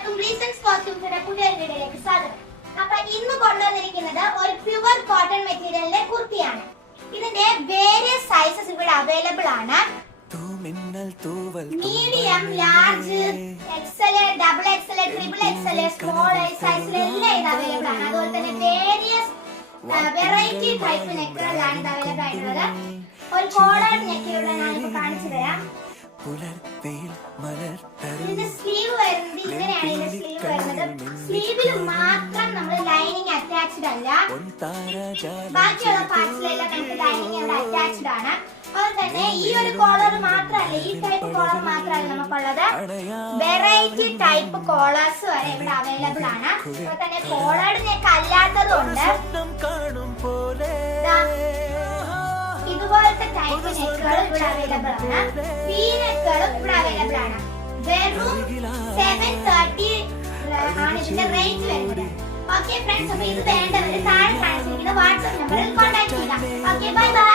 എല്ലാവർക്കും റീസൺസ് കോസ്റ്റ്യൂംസിന്റെ പുതിയൊരു വീഡിയോയിലേക്ക് സ്വാഗതം. അപ്പൊ ഇന്ന് കൊണ്ടുവന്നിരിക്കുന്നത് ഒരു പ്യുവർ കോട്ടൺ മെറ്റീരിയലിന്റെ കുർത്തിയാണ്. ഇതിന്റെ വേരിയസ് സൈസസ് ഇവിടെ അവൈലബിൾ ആണ്. Medium, large, XL, double XL, triple XL, small സൈസിലെല്ലാം ഇത് അവൈലബിൾ ആണ്. അതുപോലെ തന്നെ വേരിയസ് വെറൈറ്റി ടൈപ്പ് നെക്കുകളാണ് ഇത് അവൈലബിൾ ആയിട്ടുള്ളത്. ഒരു കോളർ നെക്ക് ഇവിടെ ഞാനിപ്പോ കാണിച്ചു തരാം. ഇതിന്റെ സ്ലീവ് വരുന്നത് ഇങ്ങനെയാണ്. ഇതിന്റെ സ്ലീവ് വരുന്നത് സ്ലീവിൽ മാത്രം നമ്മൾ ലൈനിങ് അറ്റാച്ച്ഡ് അല്ല, ബാക്കിയുള്ള പാർട്സിലെല്ലാം നമുക്ക് ലൈനിങ് അവിടെ അറ്റാച്ച്ഡ് ആണ്. അതുപോലെ തന്നെ ഈ ഒരു കോളർ മാത്രമല്ല, ഈ ടൈപ്പ് കോളർ മാത്രമല്ല നമുക്കുള്ളത്, വെറൈറ്റി ടൈപ്പ് കോളേഴ്സ് വരെ ഇവിടെ അവൈലബിൾ ആണ്. അതുപോലെ തന്നെ കോളേർഡ് നെക്ക് അല്ലാത്തതുണ്ട്. ഇതുപോലത്തെ ടൈപ്പ് നെക്കുകളും ഇവിടെ അവൈലബിൾ ആണ്. വി നെക്കുകളും ഇവിടെ അവൈലബിൾ ആണ്. വെറും 730 ആണ് ഇതിന്റെ റേഞ്ച് വരുന്നത്. ഓക്കെ ഫ്രണ്ട്സ്, അപ്പൊ ഇത് വേണ്ടവര് താഴെ കാണിച്ചിരിക്കുന്ന വാട്സ്ആപ്പ് നമ്പറിൽ കോൺടാക്ട് ചെയ്യാം. Okay, bye bye.